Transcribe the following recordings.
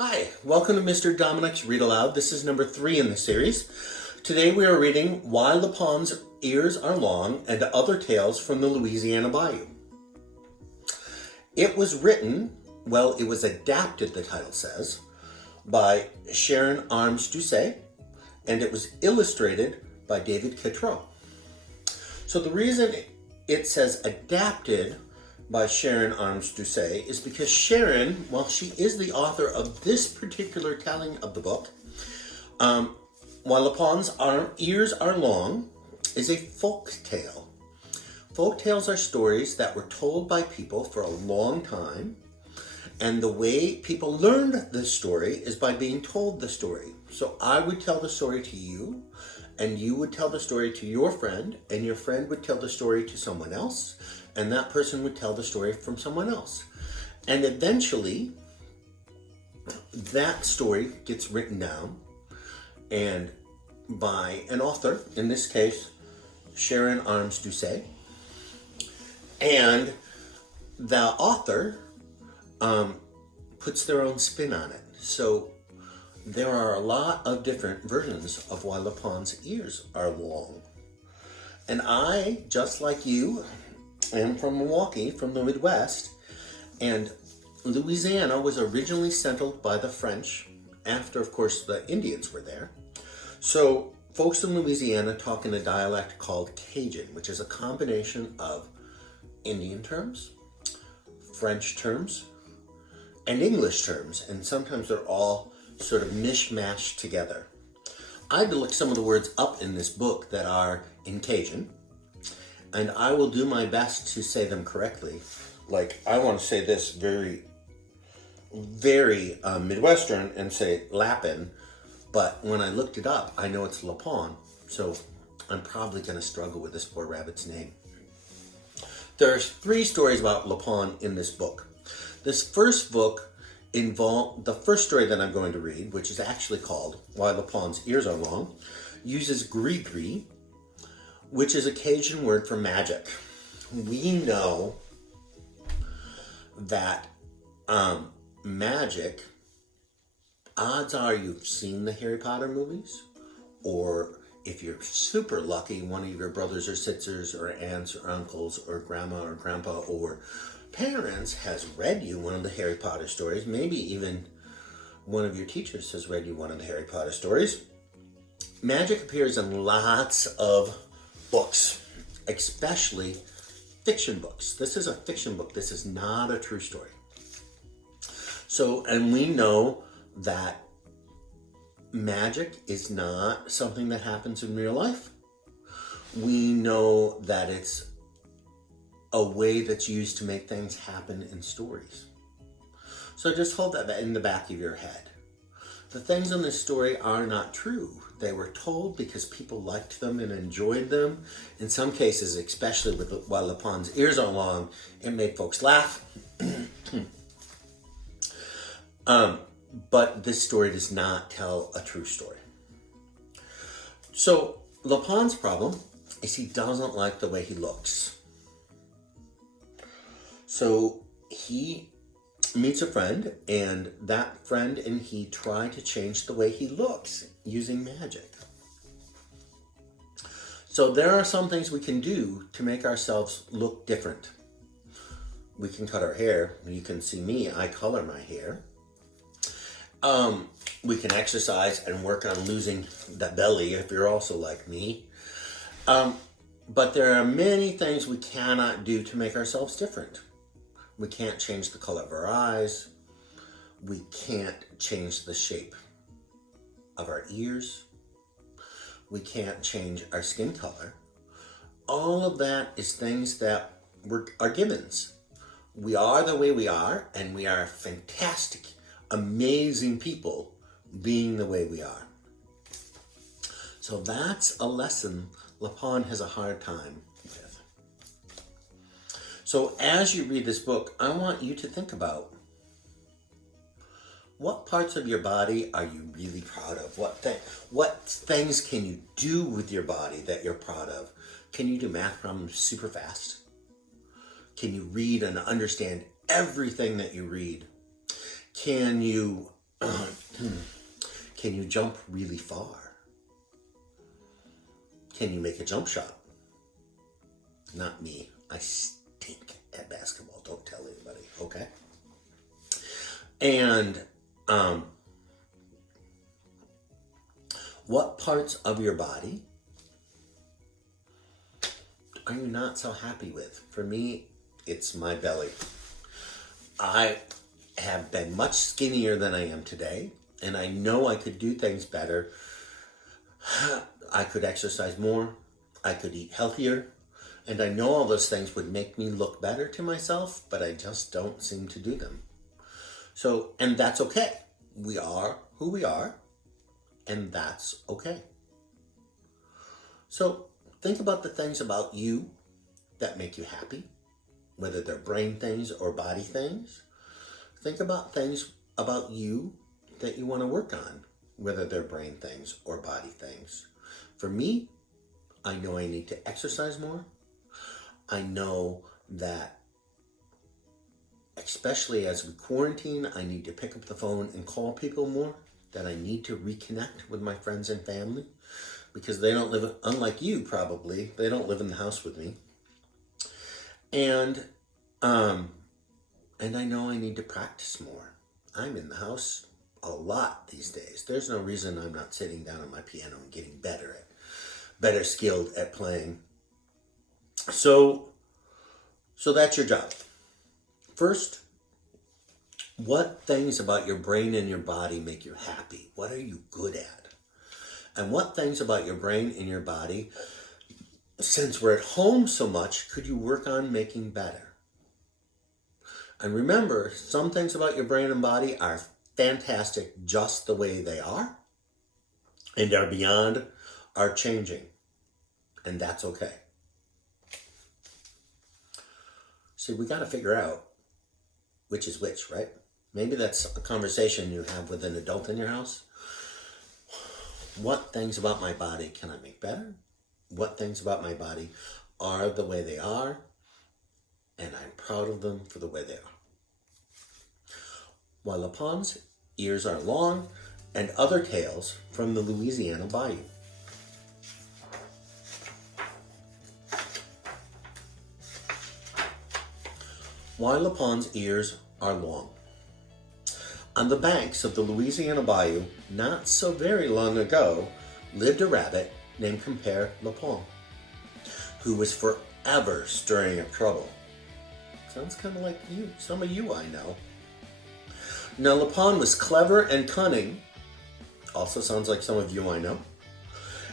Hi, welcome to Mr. Dominic's Read Aloud. This is number 3 in the series. Today we are reading Why Lapin's Ears Are Long and Other Tales from the Louisiana Bayou. It was written, it was adapted, the title says, by Sharon Arms Doucet, and it was illustrated by David Kittrell. So the reason it says adapted by Sharon Arms Doucet is because Sharon, while she is the author of this particular telling of the book, While Lapin's Ears Are Long is a folk tale. Folk tales are stories that were told by people for a long time, and the way people learned the story is by being told the story. So I would tell the story to you, and you would tell the story to your friend, and your friend would tell the story to someone else, and that person would tell the story from someone else. And eventually, that story gets written down and by an author, in this case, Sharon Arms Doucet. And the author puts their own spin on it. So there are a lot of different versions of Why Lapin's Ears Are Long. And I, just like you, am from Milwaukee, from the Midwest, and Louisiana was originally settled by the French after, of course, the Indians were there. So folks in Louisiana talk in a dialect called Cajun, which is a combination of Indian terms, French terms, and English terms, and sometimes they're all sort of mishmashed together. I had to look some of the words up in this book that are in Cajun, and I will do my best to say them correctly. Like, I want to say this very Midwestern and say Lapin, but when I looked it up, I know it's Lapin, so I'm probably going to struggle with this poor rabbit's name. There's 3 stories about Lapin in this book. This first book involved, the first story that I'm going to read, which is actually called Why Lapin's Ears Are Long, uses gris-gris, which is a Cajun word for magic. We know that magic, odds are you've seen the Harry Potter movies, or if you're super lucky, one of your brothers or sisters or aunts or uncles or grandma or grandpa or parents has read you one of the Harry Potter stories. Maybe even one of your teachers has read you one of the Harry Potter stories. Magic appears in lots of books, especially fiction books. This is a fiction book. This is not a true story. So, and we know that magic is not something that happens in real life. We know that it's a way that's used to make things happen in stories. So just hold that in the back of your head. The things in this story are not true. They were told because people liked them and enjoyed them. In some cases, especially with While Lapin's Ears Are Long, it made folks laugh. But this story does not tell a true story. So Lapin's problem is he doesn't like the way he looks. So he meets a friend, and that friend and he try to change the way he looks using magic. So there are some things we can do to make ourselves look different. We can cut our hair. You can see me, I color my hair. We can exercise and work on losing the belly if you're also like me. But there are many things we cannot do to make ourselves different. We can't change the color of our eyes. We can't change the shape of our ears. We can't change our skin color. All of that is things that are givens. We are the way we are, and we are fantastic, amazing people being the way we are. So that's a lesson Lapin has a hard time with. So as you read this book, I want you to think about what parts of your body are you really proud of? What things can you do with your body that you're proud of? Can you do math problems super fast? Can you read and understand everything that you read? Can you Can you jump really far? Can you make a jump shot? Not me. I stink at basketball. Don't tell anybody, okay? And what parts of your body are you not so happy with? For me, it's my belly. I have been much skinnier than I am today, and I know I could do things better. I could exercise more. I could eat healthier. And I know all those things would make me look better to myself, but I just don't seem to do them. So, and that's okay. We are who we are, and that's okay. So, think about the things about you that make you happy, whether they're brain things or body things. Think about things about you that you want to work on, whether they're brain things or body things. For me, I know I need to exercise more. I know that, especially as we quarantine, I need to pick up the phone and call people more, that I need to reconnect with my friends and family, because they don't live, unlike you probably, they don't live in the house with me. And I know I need to practice more. I'm in the house a lot these days. There's no reason I'm not sitting down on my piano and getting better skilled at playing. So that's your job. First, what things about your brain and your body make you happy? What are you good at? And what things about your brain and your body, since we're at home so much, could you work on making better? And remember, some things about your brain and body are fantastic just the way they are, and are beyond our changing. And that's okay. See, we got to figure out which is which, right? Maybe that's a conversation you have with an adult in your house. What things about my body can I make better? What things about my body are the way they are? And I'm proud of them for the way they are. While Lapin's ears are long, and other tales from the Louisiana Bayou. While Lapin's ears are long. On the banks of the Louisiana Bayou, not so very long ago, lived a rabbit named Compere Lapin, who was forever stirring up trouble. Sounds kind of like you, some of you I know. Now Lapin was clever and cunning, also sounds like some of you I know,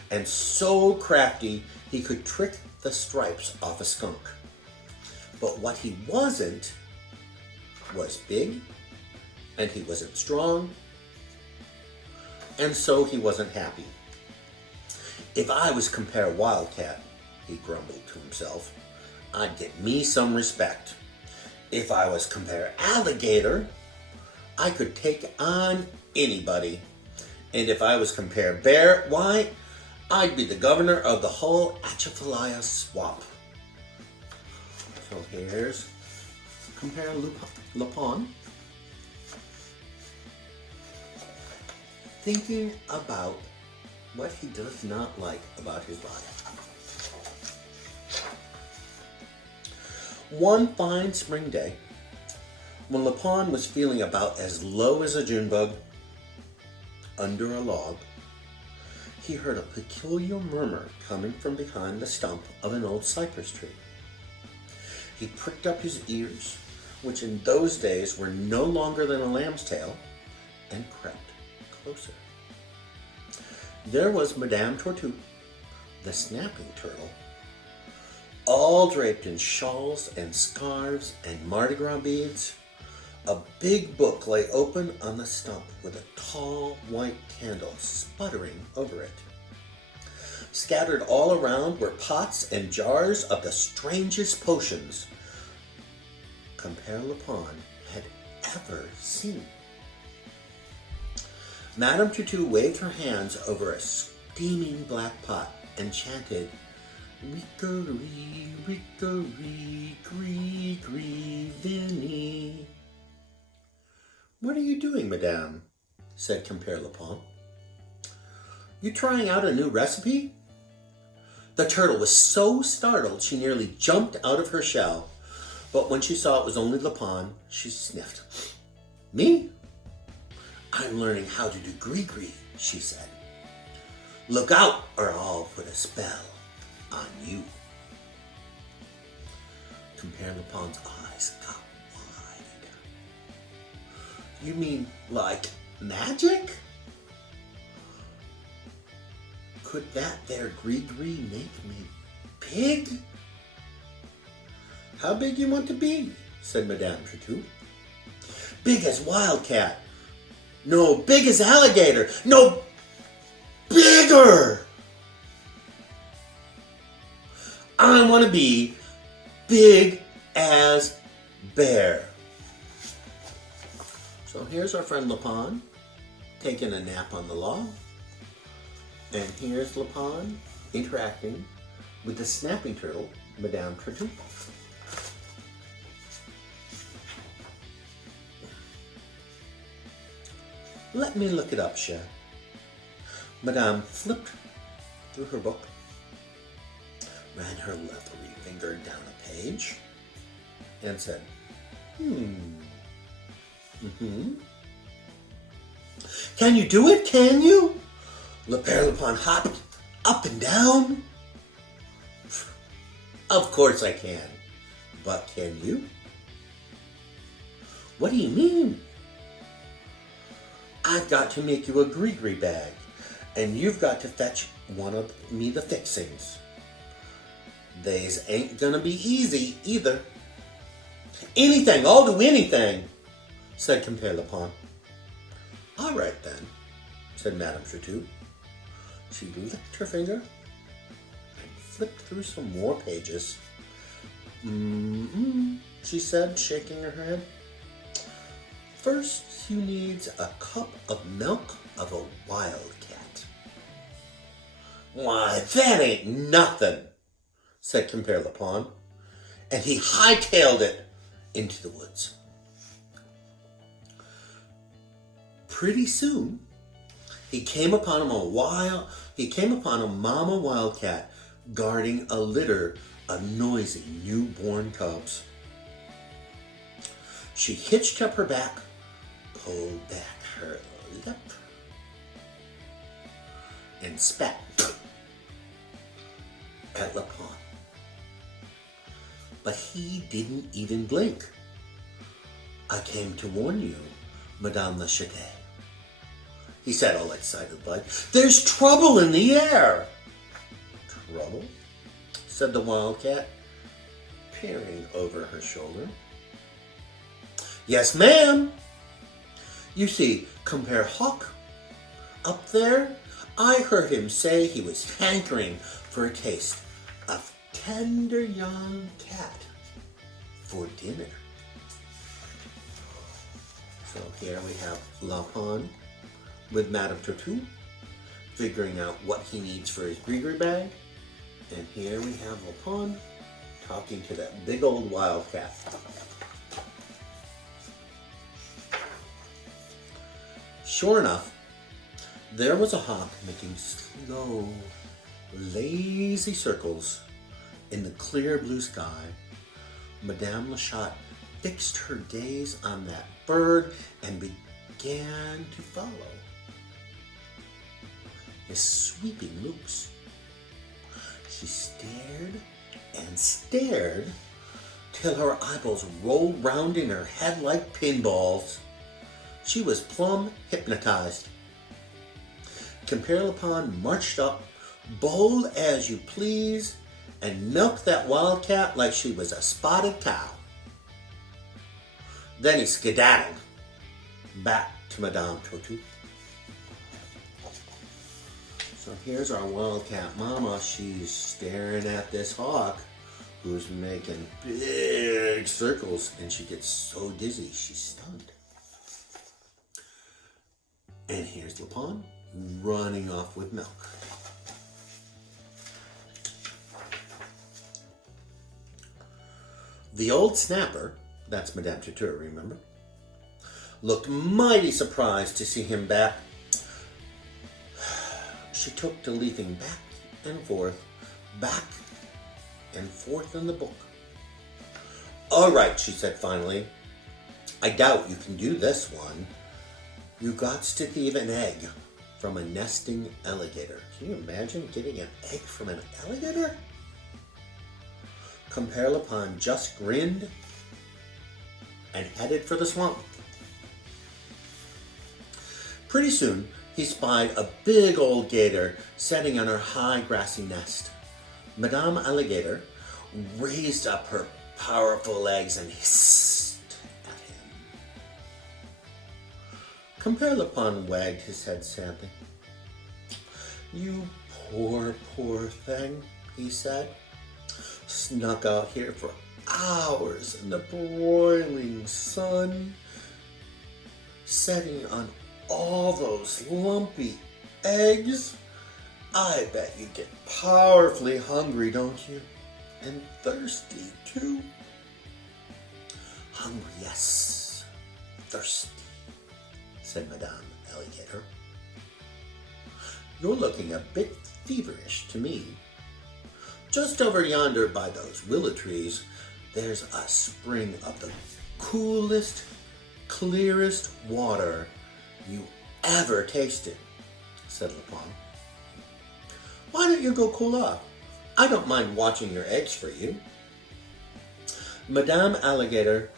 and so crafty he could trick the stripes off a skunk. But what he wasn't was big, and he wasn't strong, and so he wasn't happy. If I was Compere Wildcat, he grumbled to himself, I'd get me some respect. If I was Compere Alligator, I could take on anybody. And if I was Compere Bear, why, I'd be the governor of the whole Atchafalaya swamp. So here's Compere Lapin thinking about what he does not like about his body. One fine spring day, when Lapin was feeling about as low as a June bug under a log, he heard a peculiar murmur coming from behind the stump of an old cypress tree. He pricked up his ears, which in those days were no longer than a lamb's tail, and crept closer. There was Madame Tortue, the snapping turtle, all draped in shawls and scarves and Mardi Gras beads. A big book lay open on the stump with a tall white candle sputtering over it. Scattered all around were pots and jars of the strangest potions Compere Lapin had ever seen. Madame Tutu waved her hands over a steaming black pot and chanted, "Rickery, rickery, gree, gree, Vinny." "What are you doing, Madame?" said Compere Lapin. You trying out a new recipe? The turtle was so startled she nearly jumped out of her shell, but when she saw it was only Lapin, she sniffed. Me? I'm learning how to do gree-gree, she said. Look out or I'll put a spell on you. Compere Lapin's eyes got wide. You mean like magic? Could that there gree-gree make me big? How big you want to be? Said Madame Tretout. Big as wildcat. No, big as alligator. No, bigger. I want to be big as bear. So here's our friend Lapin taking a nap on the log. And here's Lapin interacting with the snapping turtle, Madame Tretout. Let me look it up, Cher. Madame flipped through her book, ran her leathery finger down a page, and said, Can you do it, can you? Le Père Lapin hopped up and down. Of course I can, but can you? What do you mean? I've got to make you a gree-gree bag, and you've got to fetch one of me the fixings. These ain't gonna be easy either. Anything, I'll do anything, said Compere Lapin. All right then, said Madame Tretout. She licked her finger and flipped through some more pages. She said, shaking her head. First, you need a cup of milk of a wildcat. Why, that ain't nothing, said Compere Lapin, and he hightailed it into the woods. Pretty soon, he came upon a mama wildcat guarding a litter of noisy newborn cubs. She hitched up her back, pulled back her lip, and spat at Lapin. But he didn't even blink. I came to warn you, Madame la Chete, he said all excited like, There's trouble in the air. Trouble? Said the wildcat, peering over her shoulder. Yes, ma'am. You see, Compere Hawk up there, I heard him say he was hankering for a taste of tender young cat for dinner. So here we have Lapin with Madame Tretout figuring out what he needs for his gree-gree bag. And here we have Lapin talking to that big old wildcat. Sure enough, there was a hawk making slow, lazy circles in the clear blue sky. Madame la Chete fixed her gaze on that bird and began to follow his sweeping loops. She stared and stared till her eyeballs rolled round in her head like pinballs. She was plumb hypnotized. Compere Lapin marched up, bold as you please, and milked that wildcat like she was a spotted cow. Then he skedaddled back to Madame Tretout. So here's our wildcat mama. She's staring at this hawk who's making big circles, and she gets so dizzy she's stunned. And here's Lapin running off with milk. The old snapper, that's Madame Tretout, remember, looked mighty surprised to see him back. She took to leaping back and forth in the book. "All right," she said finally. "I doubt you can do this one. You got to thieve an egg from a nesting alligator." Can you imagine getting an egg from an alligator? Compere Lapin just grinned and headed for the swamp. Pretty soon, he spied a big old gator sitting on her high grassy nest. Madame Alligator raised up her powerful legs and hissed at him. Compere Lapin wagged his head sadly. "You poor thing," he said. "Snuck out here for hours in the broiling sun, setting on all those lumpy eggs. I bet you get powerfully hungry, don't you? And thirsty, too." "Hungry, yes. Thirsty," said Madame Alligator. "You're looking a bit feverish to me. Just over yonder by those willow trees, there's a spring of the coolest, clearest water you ever tasted," said Lapin. "Why don't you go cool off? I don't mind watching your eggs for you." Madame Alligator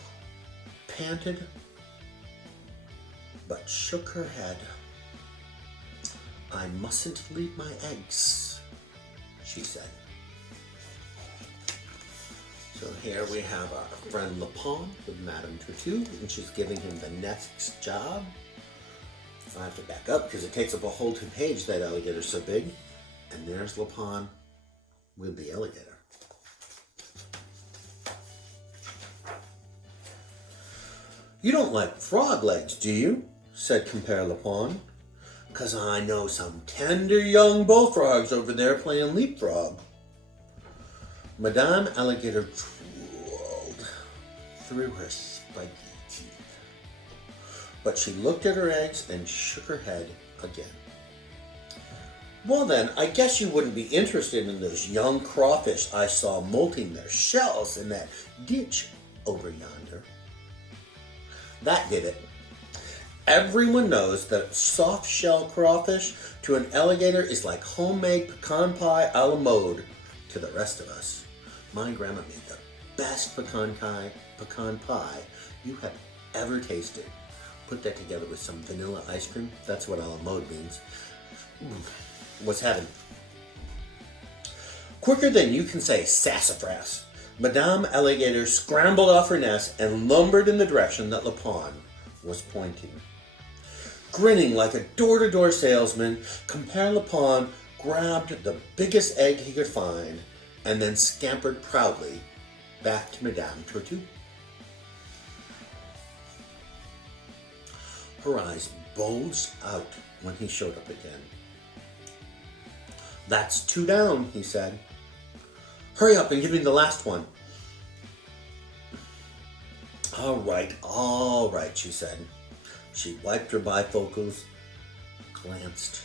panted but shook her head. "I mustn't leave my eggs," she said. So here we have our friend Lapin with Madame Tutu, and she's giving him the next job. I have to back up because it takes up a whole 2 pages. That alligator's so big. And there's Lapin with the alligator. "You don't like frog legs, do you?" said Compere Lapin. "'Cause I know some tender young bullfrogs over there playing leapfrog." Madame Alligator drooled through her spiky teeth. But she looked at her eggs and shook her head again. "Well then, I guess you wouldn't be interested in those young crawfish I saw molting their shells in that ditch over yonder." That did it. Everyone knows that soft shell crawfish to an alligator is like homemade pecan pie a la mode to the rest of us. My grandma made the best pecan pie you have ever tasted. Put that together with some vanilla ice cream. That's what a la mode means. What's heaven? Quicker than you can say sassafras, Madame Alligator scrambled off her nest and lumbered in the direction that Lapin was pointing. Grinning like a door-to-door salesman, Compere Lapin grabbed the biggest egg he could find and then scampered proudly back to Madame Tutu. Her eyes bulged out when he showed up again. "That's 2 down," he said. "Hurry up and give me the last one." All right, she said. She wiped her bifocals, glanced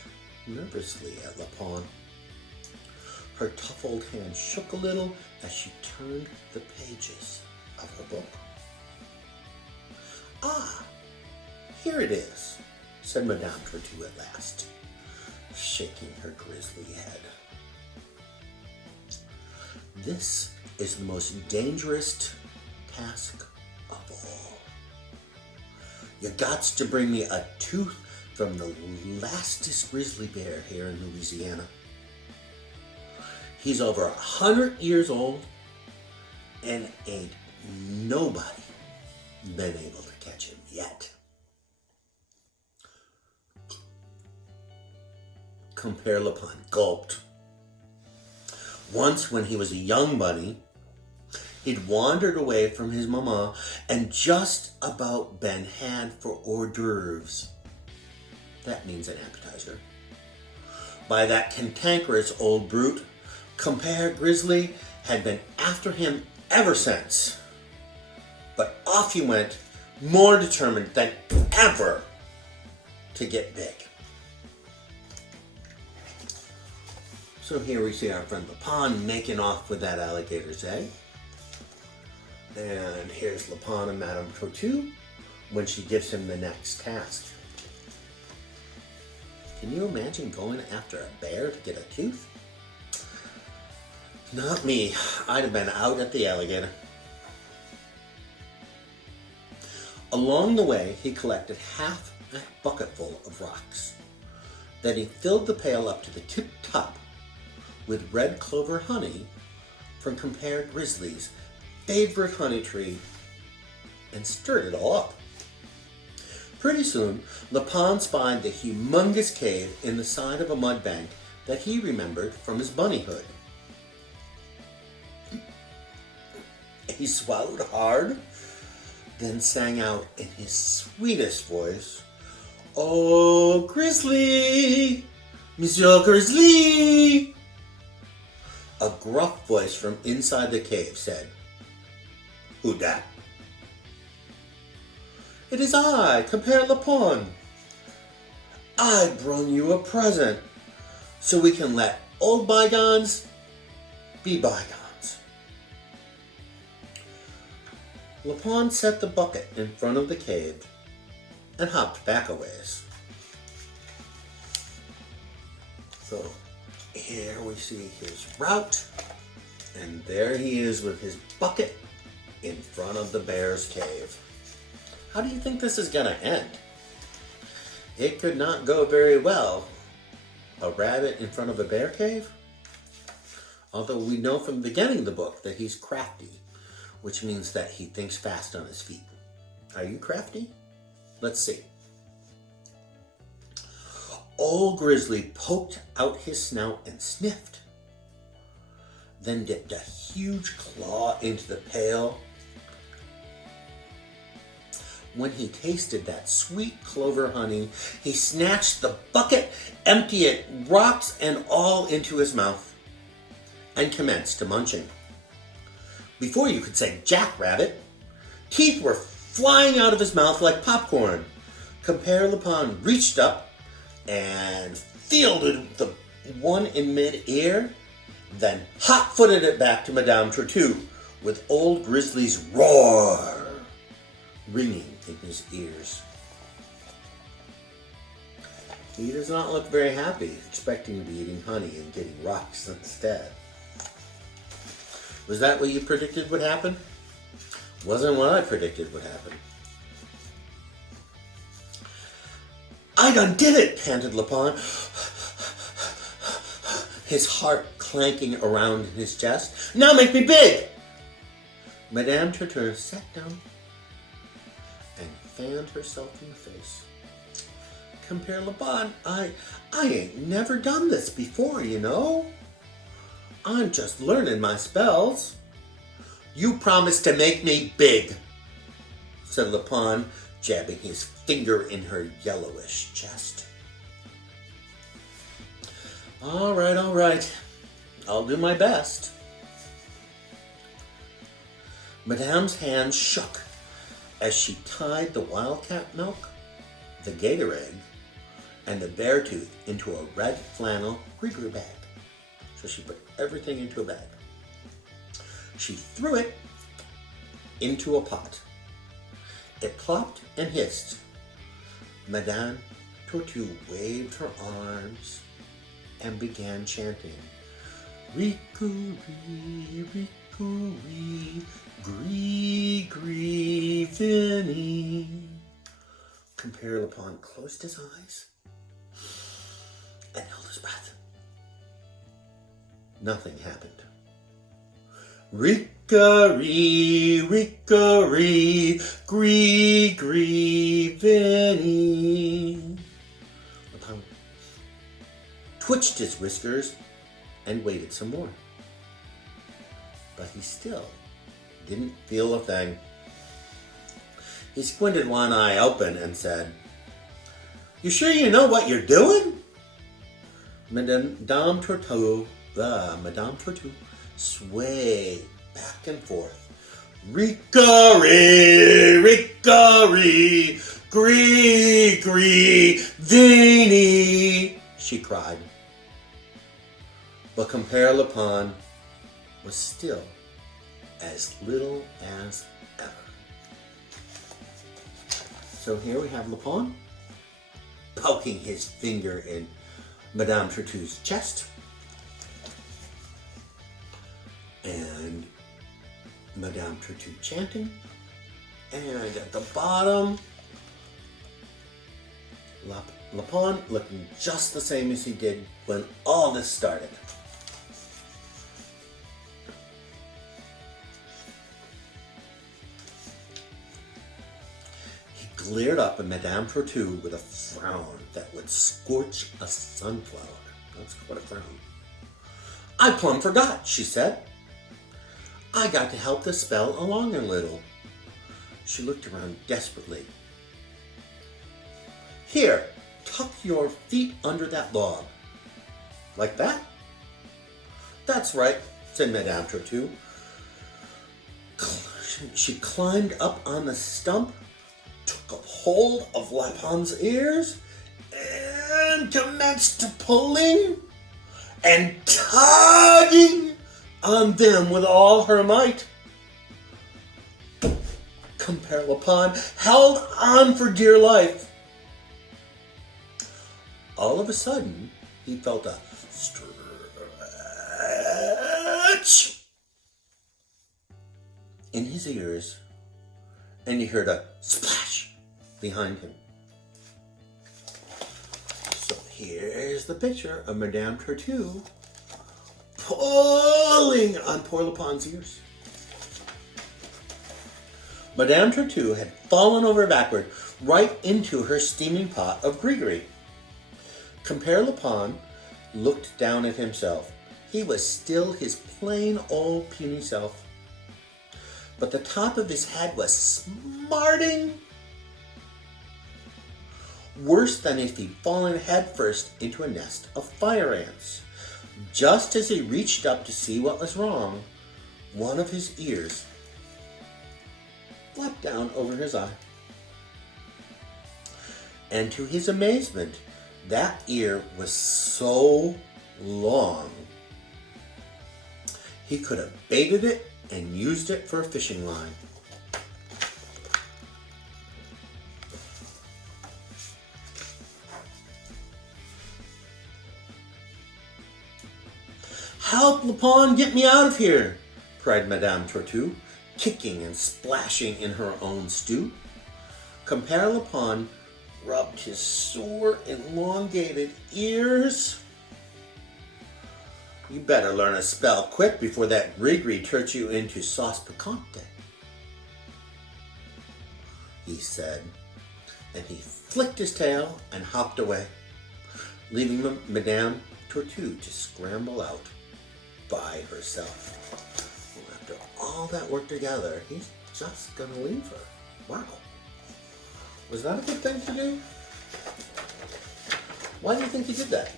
nervously at Lapin. Her tough old hand shook a little as she turned the pages of her book. "Ah, here it is," said Madame Tutu at last, shaking her grisly head. "This is the most dangerous task of all. You gots to bring me a tooth from the lastest grizzly bear here in Louisiana. He's over 100 years old and ain't nobody been able to catch him yet." Compere Lapin gulped. Once when he was a young bunny, he'd wandered away from his mama and just about been had for hors d'oeuvres. That means an appetizer. By that cantankerous old brute, Compere Grizzly had been after him ever since. But off he went, more determined than ever to get big. So here we see our friend Lapin making off with that alligator's egg. And here's Lapin and Madame Tortue when she gives him the next task. Can you imagine going after a bear to get a tooth? Not me. I'd have been out at the alligator. Along the way, he collected half a bucketful of rocks. Then he filled the pail up to the tip top with red clover honey from Compare Grizzly's favorite honey tree and stirred it all up. Pretty soon, Lapin spied the humongous cave in the side of a mud bank that he remembered from his bunnyhood. He swallowed hard, then sang out in his sweetest voice, "Oh, Grizzly! Monsieur Grizzly!" A gruff voice from inside the cave said, "Who dat?" "It is I, Compare Lapin. I brought you a present, so we can let old bygones be bygones." Lapin set the bucket in front of the cave and hopped back a ways. So here we see his route, and there he is with his bucket in front of the bear's cave. How do you think this is going to end? It could not go very well. A rabbit in front of a bear cave? Although we know from the beginning of the book that he's crafty, which means that he thinks fast on his feet. Are you crafty? Let's see. Old Grizzly poked out his snout and sniffed, then dipped a huge claw into the pail. When he tasted that sweet clover honey, he snatched the bucket, emptied it, rocks and all, into his mouth, and commenced to munching. Before you could say jackrabbit, teeth were flying out of his mouth like popcorn. Compare Lapin reached up and fielded the one in mid-air, then hot-footed it back to Madame Tortue with Old Grizzly's roar ringing in his ears. He does not look very happy, expecting to be eating honey and getting rocks instead. Was that what you predicted would happen? Wasn't what I predicted would happen. "I done did it," panted Lapin, his heart clanking around in his chest. "Now make me big!" Madame Tortue sat down and fanned herself in the face. "Compare Lapin, I ain't never done this before, you know. I'm just learning my spells." "You promised to make me big," said Lapin, jabbing his finger in her yellowish chest. All right. I'll do my best." Madame's hands shook as she tied the wildcat milk, the gator egg, and the bear tooth into a red flannel gree-gree bag. So she put everything into a bag. She threw it into a pot. It plopped and hissed. Madame Tortue waved her arms and began chanting, "Ree-coo-ree, ree-coo-ree, gree-gree, Vinny." Compare Lapin closed his eyes and held his breath. Nothing happened. "Ricka-ree, ricka-ree, gree-gree, Vinny." Lapin twitched his whiskers and waited some more. But he still didn't feel a thing. He squinted one eye open and said, "You sure you know what you're doing?" Madame Tortue swayed back and forth. "Ricka-ree, ricka-ree, Vini, she cried. But Compere Lapin was still as little as ever. So here we have Lapin poking his finger in Madame Tortue's chest. And Madame Tortue chanting. And at the bottom, Lapin looking just the same as he did when all this started. He glared up at Madame Tortue with a frown that would scorch a sunflower. That's quite a frown. I plumb forgot, she said. I got to help the spell along a little. She looked around desperately. Here, tuck your feet under that log. Like that? That's right, said Madame Tortue. She climbed up on the stump, took a hold of Lapin's ears, and commenced pulling and tugging on them with all her might. Compere Lapin held on for dear life. All of a sudden, he felt a stretch in his ears, and he heard a splash behind him. So here's the picture of Madame Tortue pulling on poor Lapin's ears. Madame Tortue had fallen over backward right into her steaming pot of gree-gree. Compere Lapin looked down at himself. He was still his plain old puny self. But the top of his head was smarting worse than if he'd fallen headfirst into a nest of fire ants. Just as he reached up to see what was wrong, one of his ears flapped down over his eye. And to his amazement, that ear was so long, he could have baited it and used it for a fishing line. Help, Lapin, get me out of here, cried Madame Tortue, kicking and splashing in her own stew. Compere Lapin rubbed his sore, elongated ears. You better learn a spell quick before that gree-gree turns you into sauce picante, he said, and he flicked his tail and hopped away, leaving Madame Tortue to scramble out by herself. Well, after all that work together, he's just gonna leave her. Wow. Was that a good thing to do? Why do you think he did that?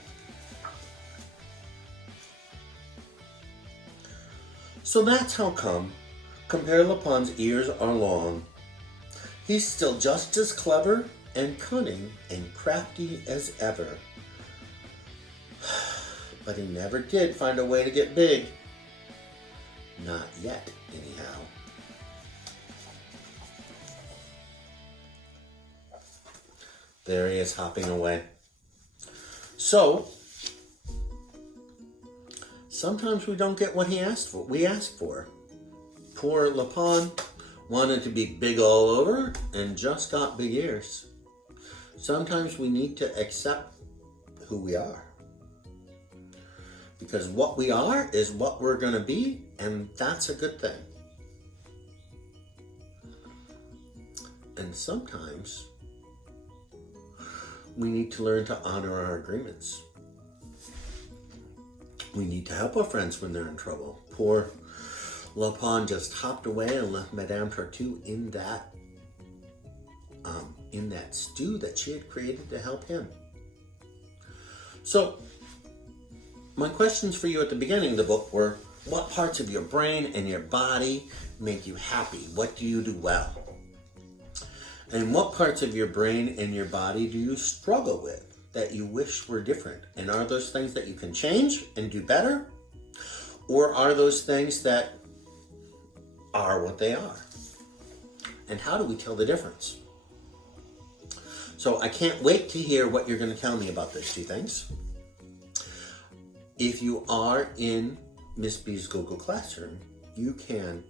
So that's how come Compere Lapin's ears are long. He's still just as clever and cunning and crafty as ever. But he never did find a way to get big. Not yet, anyhow. There he is, hopping away. So, sometimes we don't get what we ask for. Poor Lapin wanted to be big all over and just got big ears. Sometimes we need to accept who we are. Because what we are is what we're going to be, and that's a good thing. And sometimes we need to learn to honor our agreements. We need to help our friends when they're in trouble. Poor Lapin just hopped away and left Madame Tortue in that stew that she had created to help him. So, my questions for you at the beginning of the book were, what parts of your brain and your body make you happy? What do you do well? And what parts of your brain and your body do you struggle with that you wish were different? And are those things that you can change and do better? Or are those things that are what they are? And how do we tell the difference? So I can't wait to hear what you're going to tell me about those two things. If you are in Miss B's Google Classroom, you can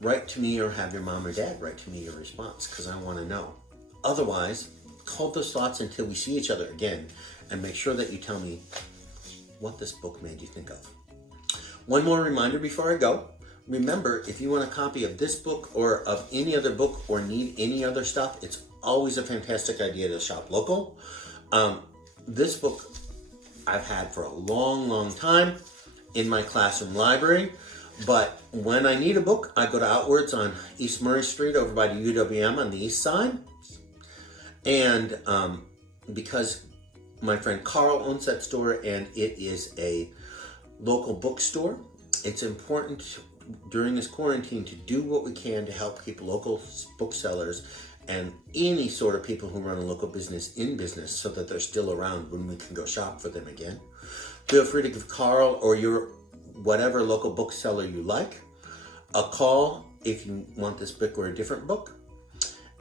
write to me or have your mom or dad write to me your response, because I want to know. Otherwise, hold those thoughts until we see each other again, and make sure that you tell me what this book made you think of. One more reminder before I go. Remember, if you want a copy of this book or of any other book or need any other stuff, it's always a fantastic idea to shop local. This book I've had for a long, long time in my classroom library. But when I need a book, I go to Outwards on East Murray Street over by the UWM on the east side. And because my friend Carl owns that store and it is a local bookstore, it's important during this quarantine to do what we can to help keep local booksellers and any sort of people who run a local business in business so that they're still around when we can go shop for them again. Feel free to give Carl or your whatever local bookseller you like a call if you want this book or a different book.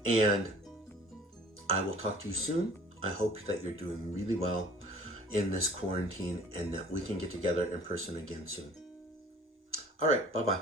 And I will talk to you soon. I hope that you're doing really well in this quarantine and that we can get together in person again soon. All right, bye-bye.